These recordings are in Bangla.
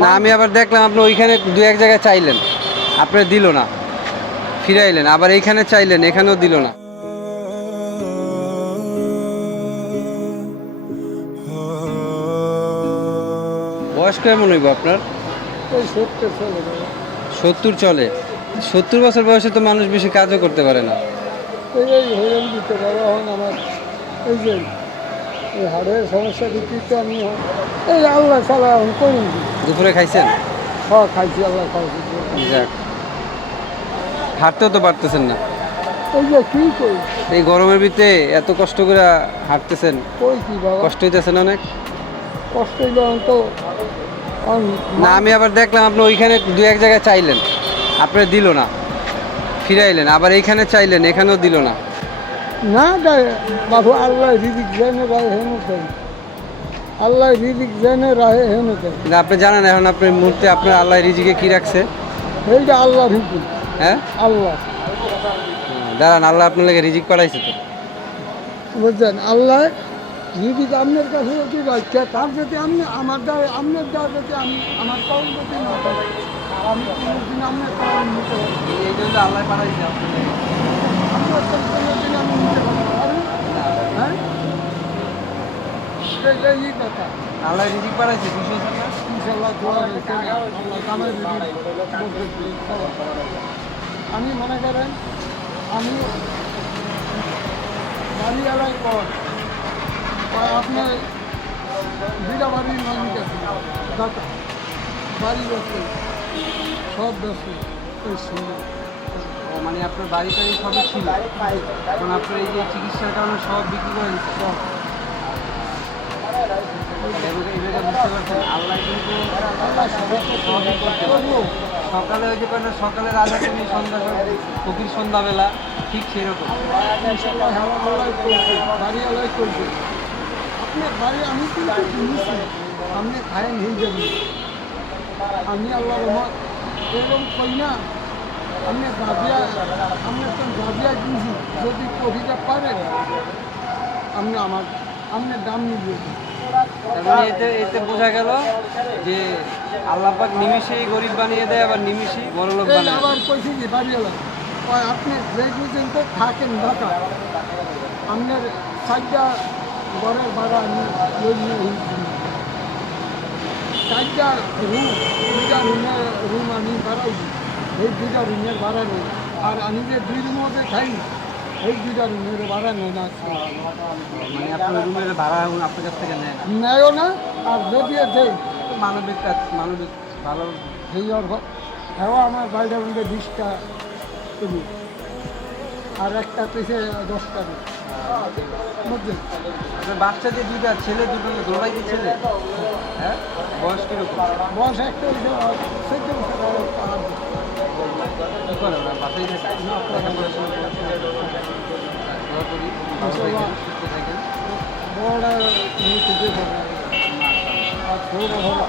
না আমি আবার দেখলাম আপনি ওইখানে দু এক জায়গায় চাইলেন, আপনার দিল না, ফিরাইলেন, আবার এইখানে চাইলেন, এখানেও দিল না। বয়স কেমন হইব আপনার? ওই 70 চলে যাবে। 70 চলে? 70 বছর বয়সে তো মানুষ বেশি কাজও করতে পারে না। এই হইরান দিতে পারো এখন আমার এই যে এই হাড়ের সমস্যা দিচ্ছি তো আমি এই আল্লাহ ছাড়া এখন করুন কি? দুপুরে খাইছেন? হ্যাঁ খাইছি, আল্লাহ খাইছি। যাক, হাঁটতেও তো পারতেছেন না ওই যে কী করি, এই গরমের ভিতরে, এত কষ্ট করে হাঁটতেছেন, কই কি বাবা কষ্ট হইতেছে না অনেক? কষ্ট হইলে এখন তো না আমি আবার দেখলাম আপনি ওইখানে দু এক জায়গায় চাইলেন, আপনার দিল না, ফিরাইলেন, আবার এইখানে চাইলেন, এখানেও দিল না। না দেয় বাবু, আল্লাহ রিজিক জেনে রায় হেন দেয়, আল্লাহ রিজিক জেনে রাহে হেন দেয়। কিন্তু আপনি জানেন এখন আপনার মুহূর্তে আপনার আল্লাহ রিজিকে কি রাখছে? এইটা আল্লাহর হুকুম। হ্যাঁ, আল্লাহ দাঁড়ান, আল্লাহ আপনার লাগে রিজিক পাঠাইছে তো। বুঝছেন, আল্লাহ রিজিক আপনার কাছে যদি রাখছে, তার যদি আপনি আমার দ্বারা আপনার দ্বারা যদি আমি আমার কম যদি না পাই, আমি কোনোদিন আপনার কম নিতে পারি না। এই জন্য আল্লাহ পাঠাইছে আপনার লাগে। আপনার তো কোনোদিন আমি নিতে পারি না, পারি? হ্যাঁ এই কথা আল্লাহ রিজিক পাঠাইছে, খুশি হয়েছেন না? ইনশাল্লাহ দোয়া রয়েছে, আল্লাহ কামাই রিজিক বরকত দিক সবার। আমি মনে করেন আমি বাড়ি এলাই পর আপনার দুইটা বাড়ির মালিক আছে, দাতা বাড়ি ব্যস্ত, সব ব্যস্ত এই সুন্দর। ও মানে আপনার বাড়ি টাড়ি সবই ছিল, এখন আপনার এই যে চিকিৎসার কারণে সব বিক্রি করে দিচ্ছে সব। এভাবে বুঝতে পারছেন আল্লাহ কিন্তু সবই করতে পারে। সকালে ওই যে কেন সকালে রাজা তুমি সন্ধ্যা ফকির সন্ধ্যাবেলা, ঠিক সেরকম। ইনশাল্লাহ আল্লাহ করছে, বাড়ি আল্লাহ করছে। আপনার বাড়ি আমি কিন্তু শুনেছি, আপনি খায়েন হয়ে যাবেন। আমি আল্লাহ রহমত এরকম করি না, আপনি গাভিয়া, আপনি একটা গাভিয়া কিনছি, যদি কবিতা পারেন আপনি আমার আপনার দাম নিয়ে তার মানে এতে এতে বোঝা গেল যে আল্লাহ পাক নিমিষেই গরিব বানিয়ে দেয়, আবার নিমিষেই বড় লোক বানিয়ে দেয়। আবার কইছি কি বাড়িওয়ালা কয় আপনি যে পর্যন্ত থাকেন ঢাকা, আপনার 4টা ঘরের ভাড়া আমি নিয়ে 4টা রুম, 2টা রুম আমি ভাড়াই দিই, এই 2টা রুমের ভাড়া নেই। আর আমি যে 2 রুমের মধ্যে খাই, এই 2টা রুমের ভাড়া নেই না, মানে আপনার রুমের ভাড়া এখন আপনার কাছ থেকে নেয় না? নেয়ও না। আর যদি দেয় মানবিক কাজ, মানবিক ভালো। সেই অর্থ হ্যাঁ, আমার বাড়িটার মধ্যে 20টা রুম, আর একটা পেছে 10 টাকা, বুঝলেন? আপনার বাচ্চা যে দুইটা, ছেলে দুটো, দুটাই কি ছেলে? হ্যাঁ, বয়স কিরকম? বয়স একটা হয়েছে 14 বছর। কি করে ওরা? বাসায় থাকে? লেখাপড়া শুরু করেছে? দোয়া করি ভালো থাকেন, সুস্থ থাকেন। বড়টা নিয়ে থেকে আর ছোট হলো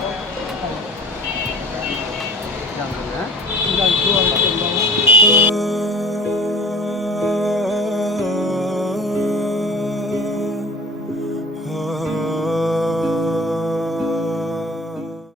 জানবেন, হ্যাঁ। দোয়া